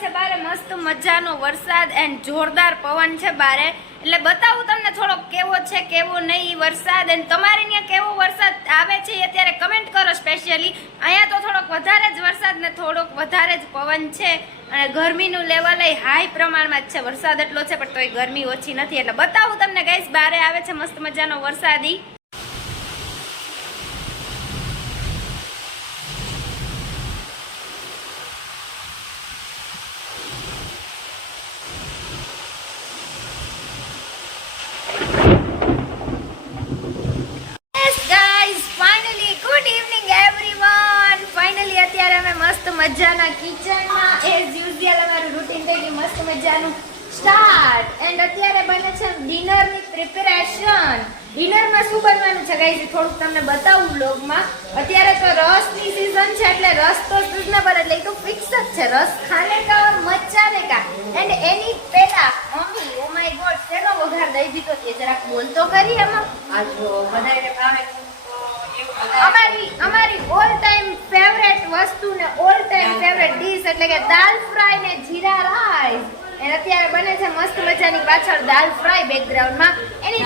છે બારે, મસ્ત મજાનો વરસાદ એન્ડ જોરદાર પવન છે બારે. એટલે બતાવું તમને થોડોક કેવો છે, કેવો નહીં વરસાદ એન્ડ તમારે ત્યાં કેવો વરસાદ આવે છે અત્યારે કમેન્ટ કરો સ્પેશિયલી અહીંયા તો થોડોક વધારે જ વરસાદ ને થોડોક વધારે જ પવન છે અને ગરમીનું લેવલ એ હાઈ પ્રમાણમાં જ છે. વરસાદ એટલો છે, પણ તોય ગરમી ઓછી નથી. એટલે બતાવું તમને ગાઈસ બારે આવે છે, મસ્ત મજાનો વરસાદી yes guys finally good evening everyone finally અત્યારે અમે મસ્ત મજાના કિચનમાં એઝ યુઝ્યુઅલ અમારું રૂટીન થઈ ગયું મસ્ત મજાનું. સ્ટાર્ટ એન્ડ અત્યારે બને છે ડિનરની પ્રિપેરેશન ડિનરમાં શું બનવાનું છે ગાઈઝ થોડુંક તમને બતાવું બ્લોગમાં અત્યારે તો રસની સીઝન છે, એટલે રસ તો સિઝનેબલ એટલે તો ફિક્સ જ છે. રસ ખાને કા ઓર મચાને કા? એન્ડ એની પહેલા, મમ્મી ઓ માય ગોડ શેનો વઘાર દઈ દીધો તે જરાક બોલ તો કરી એમાં અમારી અમારી ઓલ ટાઈમ ફેવરેટ વસ્તુ ને ઓલ ટાઈમ ફેવરેટ ડીશ એટલે કે દાલ ફ્રાય ને જીરા રાઈસ અને અત્યારે બને છે મસ્ત મજાની પાછળ દાલ ફ્રાય બેકગ્રાઉન્ડમાં એની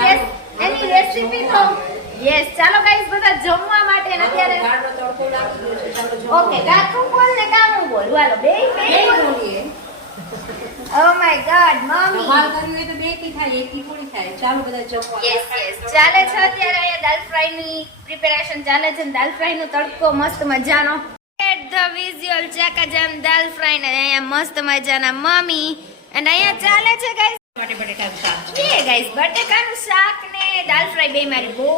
એની રેસીપી તો યસ ચાલો ગાઈસ બધા જમવા માટે ને અત્યારે ઓકે કાકું બોલ ને કામું બોલ. હાલો બે બે ઓ my god mummy. Yes yes ચાલે છે અત્યારે અહીંયા દાલ ફ્રાયની પ્રિપેરેશન ચાલે છે દાલ ફ્રાય નો તડકો મસ્ત મજાનો. ધ વિઝ્યુઅલ ચાકાજામ દાલ ફ્રાય ને અહીંયા મસ્ત મજાના મમ્મી અને અહીંયા ચાલે છે ગાઈસ એ ગાઈસ બટેકાનું શાક ને દાલ ફ્રાય બે મારી બહુ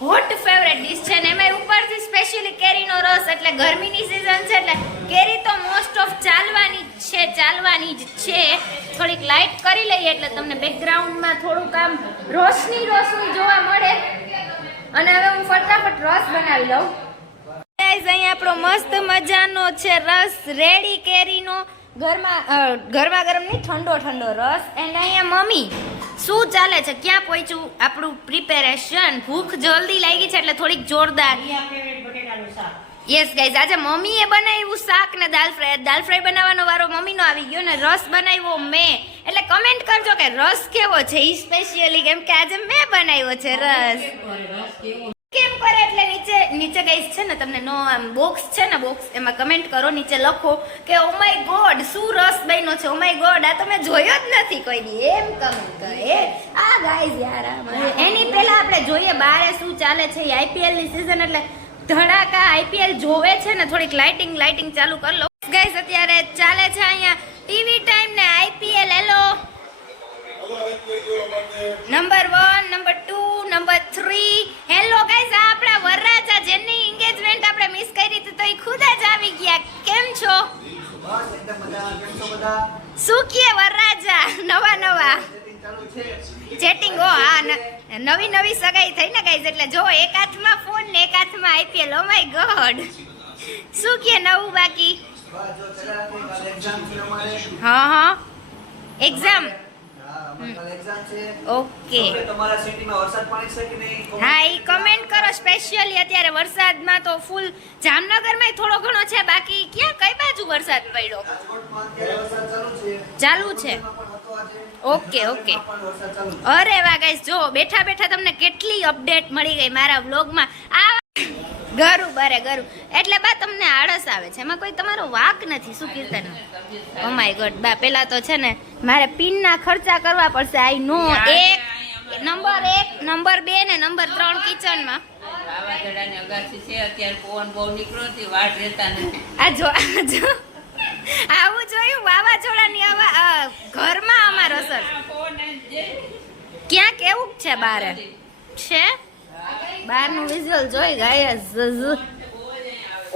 હોટ ફેવરેટ ડિશ છે ને. એમાં ઉપરથી સ્પેશિયલી કેરીનો રસ. એટલે ગરમીની સિઝન છે એટલે કેરી તો મોસ્ટ ઓફ ચાલવાની જ છે ચાલવાની જ છે. થોડીક લાઇટ કરી લઈએ એટલે તમને બેકગ્રાઉન્ડમાં થોડુંક આમ રોશની રોશની જોવા મળે. અને હવે હું ફટાફટ રસ બનાવી લઉં. ગાઈઝ અહીંયા આપણો મસ્ત મજાનો છે રસ રેડી કેરીનો. ગરમા અ, ગરમા ગરમ નહીં ઠંડો ઠંડો રસ. એન્ડ અહીંયા મમ્મી શું ચાલે છે? ક્યાં પહોંચ્યું? આપણું પ્રિપેરેશન ભૂખ જલ્દી લાગી છે એટલે થોડીક જોરદાર. યસ ગાઈઝ આજે મમ્મીએ બનાવ્યું શાક ને દાલ ફ્રાય. દાલ ફ્રાય બનાવવાનો વારો મમ્મીનો આવી ગયો ને રસ બનાવ્યો મેં. એટલે કમેન્ટ કરજો કે રસ કેવો છે ઈ સ્પેશિયલી કેમ કે આજે મેં બનાવ્યો છે રસ. કેમ કરે એટલે નીચે નીચે ગઈસ છે ને તમને નો આમ બોક્સ છે ને બોક્સ એમાં કમેન્ટ કરો, નીચે લખો કે ઓ માય ગોડ શું રસ બન્યો છે? ઓ માય ગોડ આ તો મેં જોયો જ નથી કોઈ દી. એમ કમેન્ટ કરે. આ ગાઈઝ યાર એની પહેલા આપણે જોઈએ બારે શું ચાલે છે આઈપીએલની સીઝન એટલે ધડાકા આઈપીએલ જોવે છે ને, થોડીક લાઇટિંગ લાઇટિંગ ચાલુ કર લો. ગાઈઝ અત્યારે ચાલે છે અહીંયા ટીવી ટાઈમ ને IPL hello number one number શું કહે વરરાજા. નવા નવા. ચેટિંગ ઓ હા ન- નવી નવી સગાઈ થઈ ને ગાઈઝ એટલે જો એક હાથમાં ફોન ને એક હાથમાં આઈપીએલ ઓ માય ગોડ. શું કહે નવું બાકી. હા હા એક્ઝામ ઓકે. તમારા સિટીમાં વરસાદ પાણી છે કે નહીં? હા એ કમેન્ટ કરો સ્પેશિયલી અત્યારે વરસાદમાં તો ફૂલ જામનગરમાં થોડો ઘણો છે બાકી ક્યાં કઈ બાજુ વરસાદ પડ્યો? ચાલુ છે. Okay okay. અરે વાહ ગાઈસ જો બેઠા બેઠા તમને કેટલી અપડેટ મળી ગઈ મારા વ્લોગમાં આ ગરું બરે ગરું. એટલે બા તમને આળસ આવે છે. એમાં કોઈ તમારો વાક નથી શું કીર્તન? ઓ માય ગોડ. બા પેલા તો છે ને મારે પિનના ખર્ચા કરવા પડશે. આઈ નો એક નંબર એક નંબર બે ને નંબર ત્રણ કિચનમાં. માં આવું જોયું? વાવાઝોડાની આવા ઘરમાં અમારો અસર ક્યાં કેવું છે બારે. છે? બહારનું વિઝ્યુઅલ જોઈ guys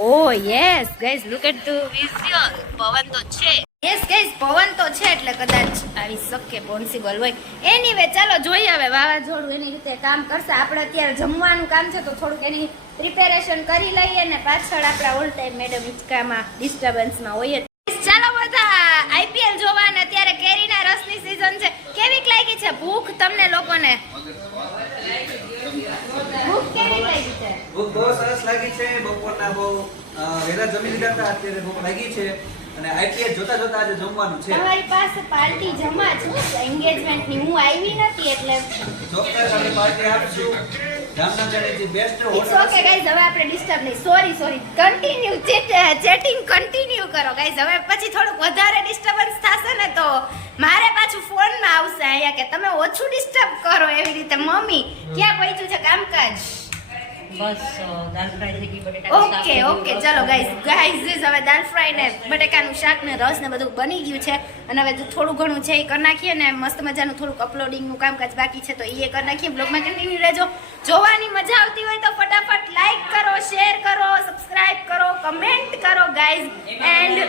oh yes guys look at the visual પવન તો છે. યસ ગાઈસ પવન તો છે એટલે કદાચ આવી શકે પોસિબલ હોય. એનીવે ચાલો, જોઈએ હવે વાવાઝોડું એની રીતે કામ કરશે. આપણે અત્યારે જમવાનું કામ છે, તો થોડુંક એની પ્રિપેરેશન કરી લઈએ ને પાછળ આપણા ઓલ ટાઈમ મેડમ ઇચકામાં ડિસ્ટર્બન્સમાં હોઈએ. ચાલો બધા આઈપીએલ જોવા ને અત્યારે કેરીના રસની સીઝન છે. કેવીક લાગી છે? ભૂખ તમને લોકોને? ભૂખ કેવી લાગી છે? ભૂખ બહુ સરસ લાગી છે. બપોરના બહુ વેલા જમી લીધા હતા. અત્યારે ભૂખ લાગી છે. અને આઈપીએસ જોતા જોતા આજે જમવાનું છે. અમારી પાસે પાર્ટી જમા છે. એન્ગેજમેન્ટની હું આવી નથી એટલે ચોક્કસ આપણે પાર્ટી આપશું. જામનગરની બેસ્ટ ઇટ્સ ઓકે ગાઈઝ હવે આપણે ડિસ્ટર્બ નહીં. Sorry sorry continue chatting continue કરો ગાઈઝ હવે પછી થોડુંક વધારે ડિસ્ટર્બન્સ થશે ને તો મારે પાછું ફોનમાં આવશે અહીંયા કે તમે ઓછું ડિસ્ટર્બ કરો એવી રીતે. મમ્મી ક્યાં પહોંચ્યું છે કામકાજ? બસ ફ્રાય શાક ઓકે ઓકે ચલો ગાઈઝ. ગાઈઝ હવે દાળ ફ્રાય ને બટેકાનું શાક ને રસ ને બધું બની ગયું છે. અને હવે થોડું ઘણું છે એ કરી નાખીએ ને મસ્ત મજાનું થોડુંક અપલોડિંગનું કામકાજ બાકી છે તો એ કરી નાખીએ. બ્લોગમાં કન્ટિન્યુ રહેજો. જોવાની મજા આવતી હોય તો ફટાફટ લાઈક કરો શેર કરો સબસ્ક્રાઇબ કરો કમેન્ટ કરો ગાઈઝ એન્ડ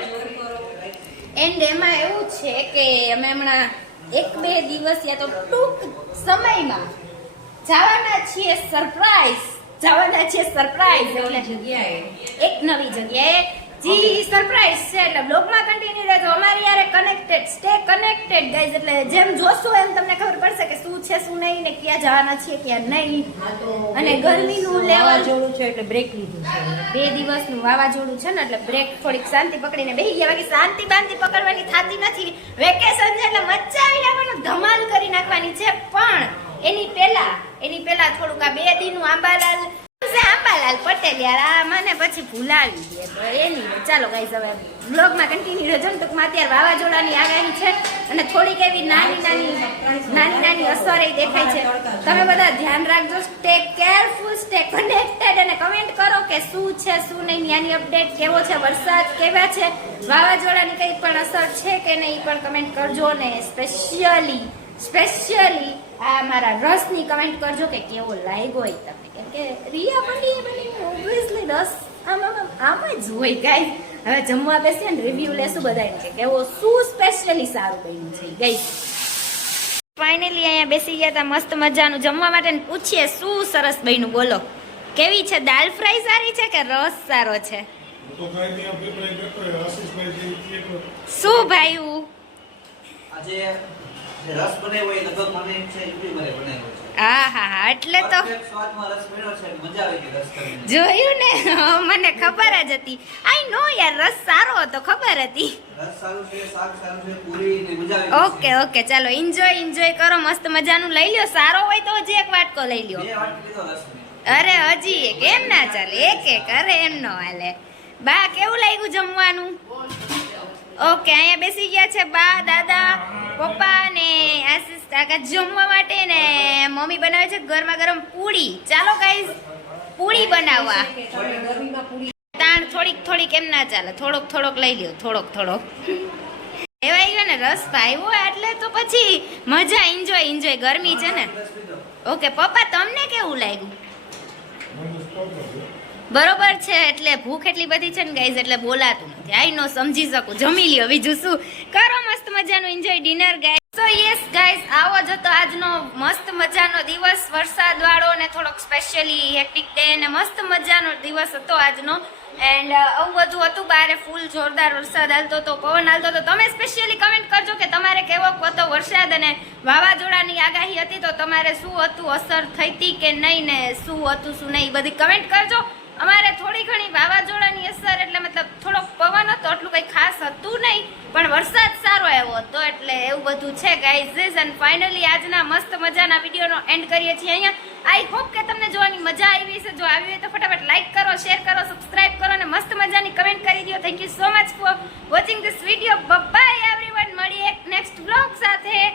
એન્ડ એમાં એવું છે કે અમે હમણાં એક બે દિવસ યા તો ટૂંક સમયમાં જવાના છીએ સરપ્રાઈઝ જવાના છીએ સરપ્રાઈઝ એક નવી જગ્યાએ જી સરપ્રાઈઝ છે એટલે બ્લોગમાં કન્ટિન્યુ રહેજો. અમારી યારે કનેક્ટેડ સ્ટે કનેક્ટેડ ગાઈઝ એટલે જેમ જોશો એમ તમને ખબર પડશે કે શું છે શું નહીં ને ક્યાં જવાના છીએ ક્યાં નહીં. અને ગરમીનું લેવલ જોડું છે એટલે બ્રેક લીધું છે. બે દિવસનું વાવાઝોડું છે ને એટલે બ્રેક થોડીક શાંતિ પકડીને બે ગયા. બાકી શાંતિ બાંતિ પકડવાની થાતી નથી. વેકેશન છે એટલે મચાવી નાખવાનું ધમાલ કરી નાખવાની છે. પણ એની પહેલા એની પહેલા થોડુંક આ બે દિનનું આંબાલાલ છે આંબાલાલ પટેલ યાર આ મને પછી ભૂલાવી એની ચાલો ગાઈસ હવે બ્લોગમાં કન્ટિન્યુ રહેજો ટૂંકમાં અત્યારે વાવાઝોડાની આગાહી છે અને થોડીક એવી નાની નાની નાની નાની અસર દેખાય છે. તમે બધા ધ્યાન રાખજો સ્ટે કેરફુલ સ્ટે કનેક્ટેડ અને કમેન્ટ કરો કે શું છે, શું નહીં ત્યાંની અપડેટ કેવો છે, વરસાદ કેવા છે, વાવાઝોડાની કંઈ પણ અસર છે કે નહીં પણ કમેન્ટ કરજો ને સ્પેશિયલી સ્પેશિયલી આ મારા રસની કમેન્ટ કરજો કે કેવો લાગ્યો હોય તમને. કેમ કે રિયા પંડ્યાએ બની ઓબ્વિયસલી રસ આમ આમ જ હોય ગાઈસ હવે જમવા બેસીએ ને રિવ્યુ લેશું બધાને કે કેવો શું સ્પેશિયલી સારું બન્યું છે ગાઈસ ફાઇનલી અહીંયા બેસી ગયા હતા મસ્ત મજાનું જમવા માટે ને પૂછીએ શું સરસ બન્યું બોલો. કેવી છે દાલ ફ્રાય સારી છે કે રસ સારો છે? શું ભાઈ આજે રસ બનાવ્યો એ લગભગ મને છે બનાવ્યો એટલે તો જોયું ને? મને ખબર જ હતી. આઈ નો યાર રસ સારો હતો ખબર હતી. ઓકે ઓકે ચાલો એન્જોય એન્જોય કરો મસ્ત મજાનું લઈ લ્યો. સારો હોય તો હજી એક વાટકો લઈ લ્યો. અરે હજી એક એમ ના ચાલે એક એક અરે એમ નો હાલે. બા કેવું લાગ્યું જમવાનું? ઓકે, અહીંયા બેસી ગયા છે બા, દાદા, પપ્પા ને આશીષ કાકા જમવા માટે ને મમ્મી બનાવે છે ગરમા ગરમ પૂરી. ચાલો ગાઈઝ પૂરી બનાવવા. તાણ થોડીક થોડીક એમ ના ચાલે. થોડોક થોડોક લઈ લ્યો, થોડોક થોડોક. લેવાઈ ગયો ને રસ ભાઈવો એટલે તો પછી મજા એન્જોય એન્જોય ગરમી છે ને. ઓકે, પપ્પા, તમને કેવું લાગ્યું? બરોબર છે, એટલે ભૂખ એટલી બધી છે ને ગાઈઝ એટલે બોલાતું નથી. આઈ નો સમજી શકું, જમી લ્યો. બીજું શું? કરો મસ્ત મજાનું enjoy dinner guys so yes guys આવો જ હતો આજનો મસ્ત મજાનો દિવસ. વરસાદ વાળો ને થોડોક સ્પેશિયલી હેક્ટિક ડે ને મસ્ત મજાનો દિવસ હતો આજનો. એન્ડ આવું બધું હતું, બારે ફૂલ જોરદાર વરસાદ હાલતો હતો, પવન હાલતો હતો. તમે સ્પેશિયલી કમેન્ટ કરજો કે તમારે કેવો હતો વરસાદ અને વાવાઝોડાની આગાહી હતી, તો તમારે શું હતું, અસર થઈ હતી કે નહીં ને શું હતું, શું નહીં બધી કમેન્ટ કરજો. અમારે થોડી ઘણી વાવાઝોડાની અસર, એટલે મતલબ થોડોક પવન હતો એટલું કંઈ ખાસ હતું નહીં, પણ વરસાદ સારો આવ્યો હતો, એટલે એવું બધું છે ગાઈઝીસ એન્ડ ફાઇનલી આજના મસ્ત મજાના વિડીયોનો એન્ડ કરીએ છીએ અહીંયા. આઈ હોપ કે તમને જોવાની મજા આવી હશે. જો આવી હોય તો ફટાફટ લાઈક કરો શેર કરો સબસ્ક્રાઇબ કરો, અને મસ્ત મજાની કમેન્ટ કરી દો thank you so much for watching this video bye everyone મળીએ નેક્સ્ટ બ્લોગ સાથે.